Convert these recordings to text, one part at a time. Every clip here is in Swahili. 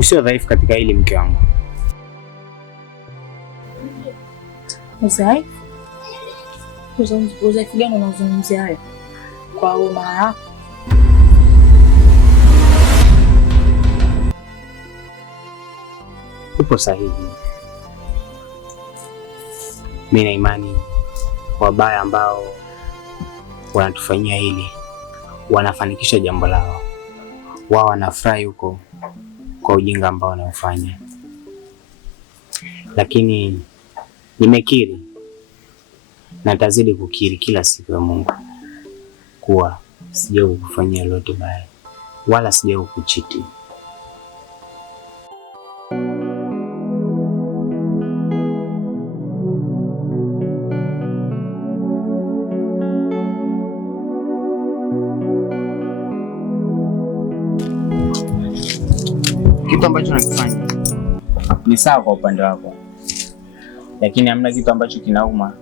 Usio dhaifu katika hili mke wangu. Udhaifu? Udhaifu gani unazungumzia hayo? Kwa umma yako? Upo sahihi. Mimi na imani wabaya ambao wanatufanyia hili wanafanikisha jambo lao. Wao wanafurahi huko kwa ujinga ambao wanaofanya, lakini nimekiri na tazidi kukiri kila siku ya Mungu kuwa sijawahi kukufanyia lolote baya wala sijawahi kukuchiti. Kitu ambacho nakifanya ni sawa kwa upande wako, lakini hamna kitu ambacho kinauma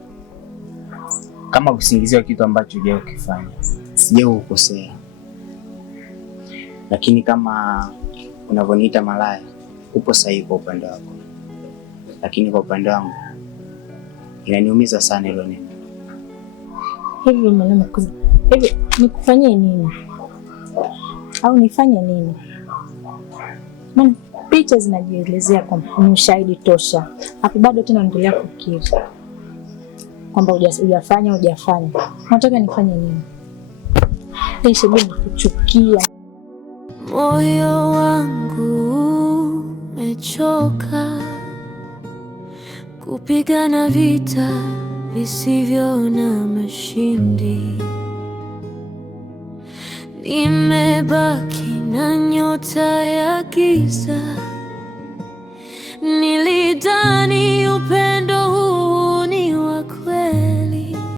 kama kusingiziwa kitu ambacho hujawahi kukifanya. Sijawahi kukosea, lakini kama unavyoniita malaya, upo sahihi kwa upande wako, lakini kwa upande wangu inaniumiza sana hilo neno. Hivi nikufanyie nini au nifanye nini? Maana picha zinajielezea kwamba ni ushahidi tosha. Hapo bado tena naendelea kukiri kwamba hujafanya. Nataka nifanye nini? Nishaje kuchukia. Moyo wangu umechoka kupigana vita visivyo na mashindi. Nimebaki na nyota ya giza. Nilidhani